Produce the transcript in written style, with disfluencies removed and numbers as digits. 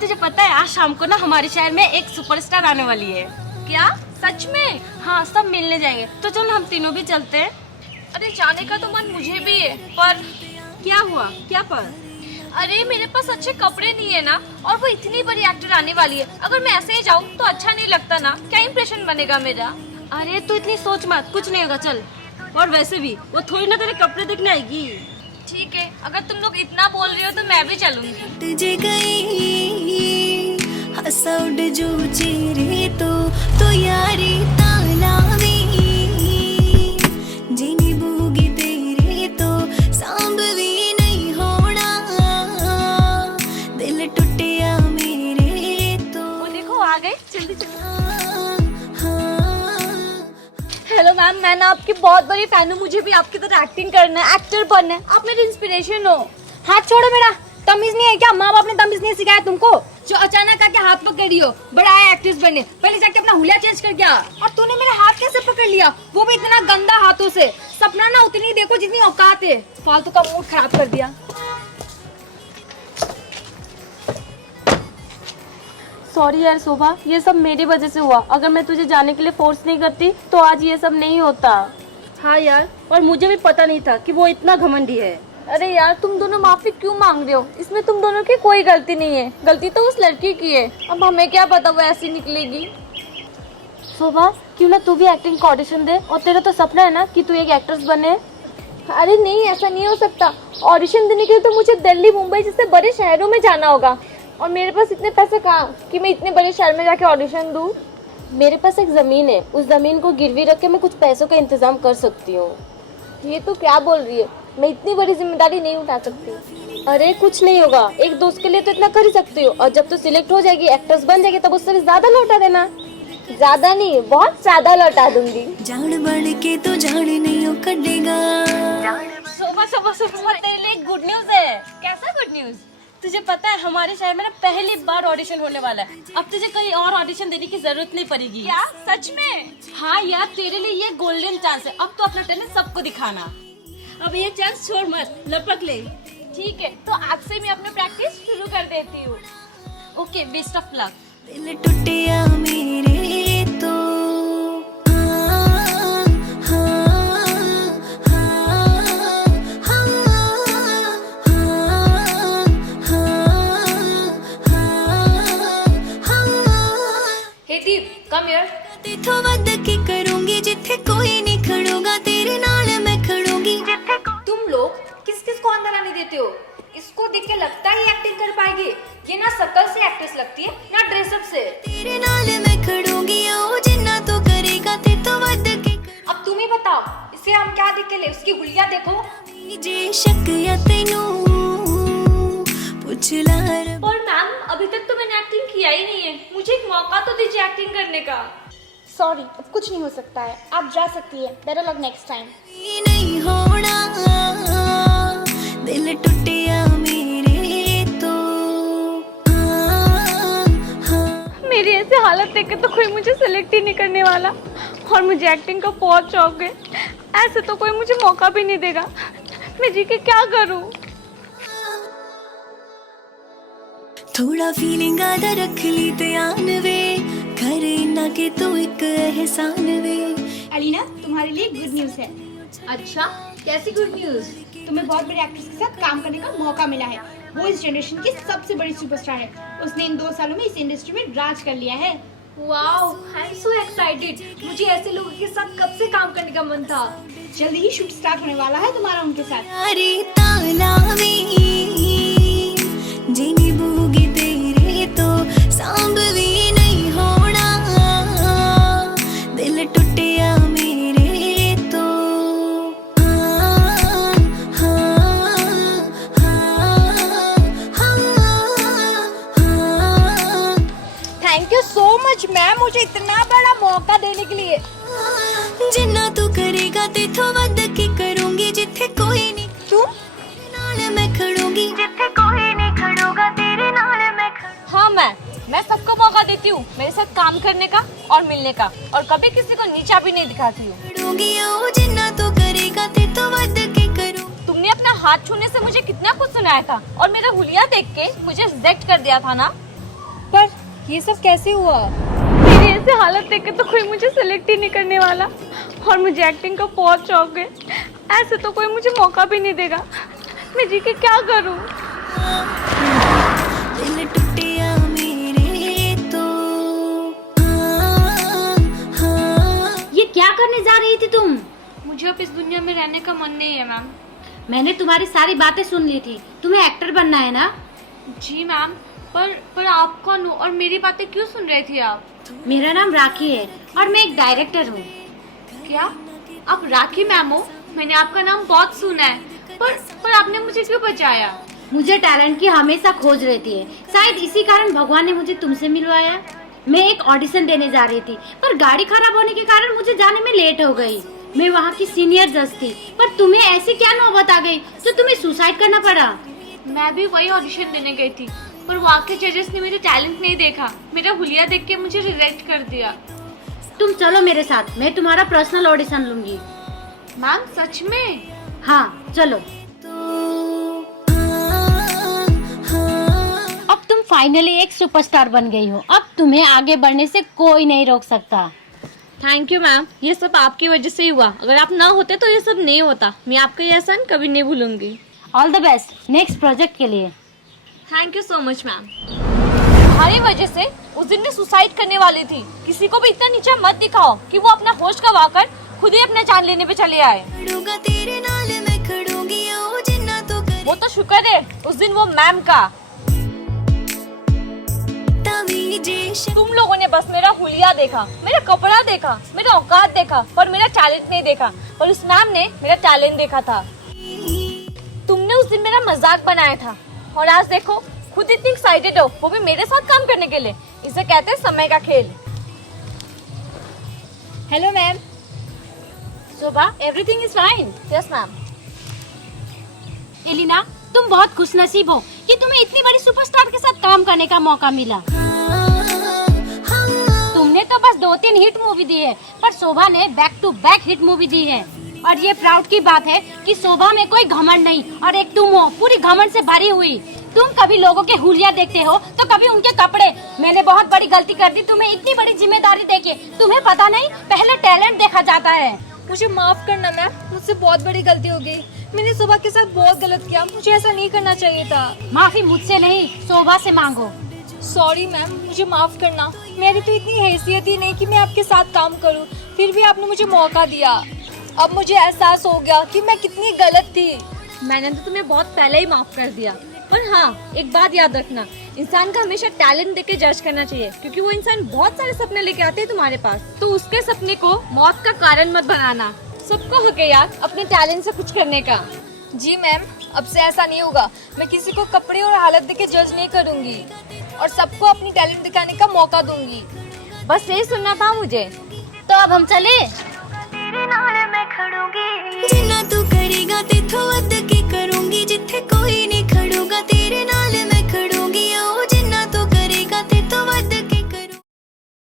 तुझे पता है आज शाम को ना हमारे शहर में एक सुपरस्टार आने वाली है। क्या सच में? हाँ, सब मिलने जाएंगे, तो चल हम तीनों भी चलते हैं। अरे जाने का तो मन मुझे भी है, पर क्या हुआ? क्या पर? अरे मेरे पास अच्छे कपड़े नहीं है ना, और वो इतनी बड़ी एक्टर आने वाली है। अगर मैं ऐसे ही जाऊँ तो अच्छा नहीं लगता ना, क्या इंप्रेशन बनेगा मेरा? अरे तू इतनी सोच मत, कुछ नहीं होगा, चल। और वैसे भी वो थोड़ी ना तेरे कपड़े देखने आएगी। ठीक है, अगर तुम लोग इतना बोल रहे हो तो मैं भी चलूंगी। तुझे गई हंसा उड़ जो चेहरे तो यारी तालावी जिनी बूगी तेरे तो सांभ भी नहीं होना दिल टूटिया मेरे तो। वो देखो आ गए, जल्दी हेलो मैम, मैं ना आपकी बहुत बड़ी फैन हूँ। मुझे भी आपकी तरह एक्टिंग करना है, एक्टर बनना है। आप मेरी इंस्पिरेशन हो। हाथ छोड़ो मेरा। तमीज नहीं है क्या? माँ बाप ने तमीज नहीं सिखाया तुमको? जो अचानक आके हाथ पकड़ रही हो, बड़ा है एक्ट्रेस बनने, पहले जाके अपना हुलिया चेंज कर गया। और तूने मेरा हाथ कैसे पकड़ लिया, वो भी इतना गंदा हाथों से? सपना ना उतनी देखो जितनी औकात है। फालतू का मूड खराब कर दिया। सॉरी यार शोभा, ये सब मेरी वजह से हुआ। अगर मैं तुझे जाने के लिए फोर्स नहीं करती तो आज ये सब नहीं होता। हाँ यार, और मुझे भी पता नहीं था कि वो इतना घमंडी है। अरे यार, तुम दोनों माफी क्यों मांग रहे हो? इसमें तुम दोनों की कोई गलती नहीं है, गलती तो उस लड़की की है। अब हमें क्या पता वो ऐसी निकलेगी। शोभा, क्यों ना तू भी एक्टिंग का ऑडिशन दे? और तेरा तो सपना है ना कि तू एक एक्ट्रेस बने। अरे नहीं, ऐसा नहीं हो सकता। ऑडिशन देने के लिए तो मुझे दिल्ली, मुंबई जैसे बड़े शहरों में जाना होगा, और मेरे पास इतने पैसे कहाँ कि मैं इतने बड़े शहर में जाके ऑडिशन दूँ। मेरे पास एक जमीन है, उस जमीन को गिरवी रख के मैं कुछ पैसों का इंतजाम कर सकती हूँ। ये तो क्या बोल रही है? मैं इतनी बड़ी जिम्मेदारी नहीं उठा सकती। अरे कुछ नहीं होगा, एक दोस्त के लिए तो इतना कर ही सकती हो। और जब तू सिलेक्ट हो जाएगी, एक्ट्रेस बन जाएगी, तब उससे ज्यादा लौटा देना। ज्यादा नहीं, बहुत ज्यादा लौटा दूंगी। जान बढ़ के तो जान नहीं हो कटेगा। शोभा शोभा शोभा, तेरे लिए गुड न्यूज है। कैसा गुड न्यूज? तुझे पता है हमारे शहर में ना पहली बार ऑडिशन होने वाला है। अब तुझे कहीं और ऑडिशन देने की जरूरत नहीं पड़ेगी। क्या सच में? हाँ यार, तेरे लिए ये गोल्डन चांस है। अब तो अपना टैलेंट सबको दिखाना। अब ये चांस छोड़ मत, लपक ले। ठीक है, तो आज से मैं अपनी प्रैक्टिस शुरू कर देती हूँ। Okay, best of luck. दिल टूटिया मेरे तो कम हियर। तेथों वध के करूंगी जिथे कोई नहीं खड़ूंगा, तेरे नाल मैं खड़ूंगी। तुम लोग किस किस को अंदर आने देते हो? इसको देख के लगता है एक्टिंग कर पाएगी। ये ना शक्ल से एक्ट्रेस लगती है, ना ड्रेसअप से। तेरे नाल मैं खड़ूंगी, ओ जिन्ना तो करेगा तेथों वध के। अब तुम ही बताओ, इसे हम क्या देख के ले? उसकी हुलिया देखो। जे शक या तेनू पूछ ला। और मैम, अभी तक तो मैंने एक्टिंग किया ही नहीं है। मुझे एक मौका तो दीजिए एक्टिंग करने का। सॉरी, अब कुछ नहीं हो सकता है। आप जा सकती है। Better luck next time. नहीं होना दिल टूटिया मेरे तो। मेरी ऐसी हालत देख के तो कोई मुझे सिलेक्ट ही नहीं करने वाला, और मुझे एक्टिंग का बहुत शौक है। ऐसे तो कोई मुझे मौका भी नहीं देगा। मैं जी के क्या करूं? थोड़ा फीलिंग आधा रख ली ध्यान वे, करे ना के तू एक एहसान वे। अलीना, तुम्हारे लिए गुड न्यूज़ है। अच्छा, कैसी गुड न्यूज? तुम्हें बहुत बड़े एक्ट्रेस के साथ काम करने का मौका मिला है। वो इस जनरेशन की सबसे बड़ी सुपरस्टार है। उसने इन 2 सालों में इस इंडस्ट्री में राज कर लिया है। Wow, I am so excited. मुझे ऐसे लोगों के साथ कब से काम करने का मन था। जल्दी ही शूट स्टार्ट होने वाला है तुम्हारा उनके साथ। यारी तालावी जिनी बूगी तेरे तो सांभ भी नहीं होना दिल टूटिया मेरे तो। Thank you so much ma'am, मुझे इतना बड़ा मौका देने के लिए। जिन्ना तू करेगा तेथों वध के करूंगी, जिथे कोई नहीं तुम? नाल मैं खड़ूंगी, जिथे कोई नहीं खड़ूंगा, तेरे नाल मैं हाँ, मैं सबको मौका देती हूँ मेरे साथ काम करने का और मिलने का, और कभी किसी को नीचा भी नहीं दिखाती हूँ। खड़ूंगी, ओ जिन्ना तू करेगा तेथों वध के करूं। तुमने अपना हाथ छूने से मुझे कितना कुछ सुनाया था, और मेरा हुलिया देख के मुझे रिजेक्ट कर दिया था ना। पर ये सब कैसे हुआ? मेरी ऐसी हालत देख के तो कोई मुझे सेलेक्ट ही नहीं करने वाला और मुझे एक्टिंग का बहुत शौक है। ऐसे तो कोई मुझे मौका भी नहीं देगा। मैं जी के क्या करूं? दिल टूटिया मेरे तो ये क्या करने जा रही थी तुम? मुझे अब इस दुनिया में रहने का मन नहीं है मैम। मैंने तुम्हारी सारी बातें सुन ली थी। तुम्हें एक्टर बनना है ना? जी मैम, पर आप कौन हो और मेरी बातें क्यों सुन रही थी आप? मेरा नाम राखी है और मैं एक डायरेक्टर हूँ। क्या आप राखी मैम हो? मैंने आपका नाम बहुत सुना है, पर आपने मुझे क्यों बचाया? मुझे टैलेंट की हमेशा खोज रहती है। शायद इसी कारण भगवान ने मुझे तुमसे मिलवाया। मैं एक ऑडिशन देने जा रही थी, पर गाड़ी खराब होने के कारण मुझे जाने में लेट हो गई। मैं वहाँ की सीनियर जज थी, पर तुम्हें ऐसी क्या नौबत आ गई जो तुम्हें सुसाइड करना पड़ा? मैं भी वही ऑडिशन देने गई थी, पर वहाँ के जजेस ने मेरे टैलेंट नहीं देखा। मेरा हुलिया देख के मुझे रिजेक्ट कर दिया। तुम चलो मेरे साथ, मैं तुम्हारा पर्सनल ऑडिशन लूंगी। मैम सच में? हाँ चलो। अब तुम फाइनली एक सुपरस्टार बन गई हो। अब तुम्हें आगे बढ़ने से कोई नहीं रोक सकता। थैंक यू मैम, ये सब आपकी वजह से ही हुआ। अगर आप ना होते तो ये सब नहीं होता। मैं आपका ये एहसान कभी नहीं भूलूंगी। All the best next project के लिए। Thank you so much ma'am. तुम्हारी वजह से उस दिन मैं सुसाइड करने वाली थी। किसी को भी इतना नीचा मत दिखाओ कि वो अपना होश गवाकर खुद ही अपना जान लेने पे चले आए। खड़ूंगा तेरे नाल मैं खड़ूंगी ओ जिन्ना तो कर वो तो शुक्र है उस दिन वो मैम का। तावी जे तुम लोगों ने बस मेरा हुलिया देखा, मेरा कपड़ा देखा, मेरा औकात देखा, पर मेरा टैलेंट नहीं देखा। और उस मैम ने मेरा टैलेंट देखा था। तुमने उस दिन मेरा मजाक बनाया था और आज देखो खुद इतनी एक्साइटेड हो, वो भी मेरे साथ काम करने के लिए। इसे कहते हैं समय का खेल। Hello ma'am. Shobha everything is fine. Yes ma'am. Elina तुम बहुत खुशनसीब हो कि तुम्हें इतनी बड़ी सुपरस्टार के साथ काम करने का मौका मिला। तुमने तो बस 2-3 हिट मूवी दी है, पर शोभा ने back to back hit movie दी है। और ये प्राउड की बात है कि शोभा में कोई घमंड नहीं और एक तुम हो पूरी घमंड से भरी हुई। तुम कभी लोगों के हुलिया देखते हो तो कभी उनके कपड़े। मैंने बहुत बड़ी गलती कर दी तुम्हें इतनी बड़ी जिम्मेदारी देके। तुम्हें पता नहीं पहले टैलेंट देखा जाता है। मुझे माफ करना मैम, मुझसे बहुत बड़ी गलती हो गई। मैंने शोभा के साथ बहुत गलत किया। मुझे ऐसा नहीं करना चाहिए था। माफी मुझसे नहीं शोभा से मांगो। सॉरी मैम, मुझे माफ करना। मेरी तो इतनी हैसियत ही नहीं कि मैं आपके साथ काम करूं, फिर भी आपने मुझे मौका दिया। अब मुझे एहसास हो गया कि मैं कितनी गलत थी। मैंने तो तुम्हें बहुत पहले ही माफ कर दिया। पर हाँ, एक बात याद रखना, इंसान का हमेशा टैलेंट देख के जज करना चाहिए, क्योंकि वो इंसान बहुत सारे सपने लेके आते हैं तुम्हारे पास। तो उसके सपने को मौत का कारण मत बनाना। सबको हक है यार अपने टैलेंट से कुछ करने का। जी मैम, अब से ऐसा नहीं होगा। मैं किसी को कपड़े और हालत देख के जज नहीं करूंगी और सबको अपनी टैलेंट दिखाने का मौका दूंगी। बस यही सुनना था मुझे। तो अब हम चले। तेरे नाल मैं खड़ूंगी जिन्ना तू करेगा तेथों वध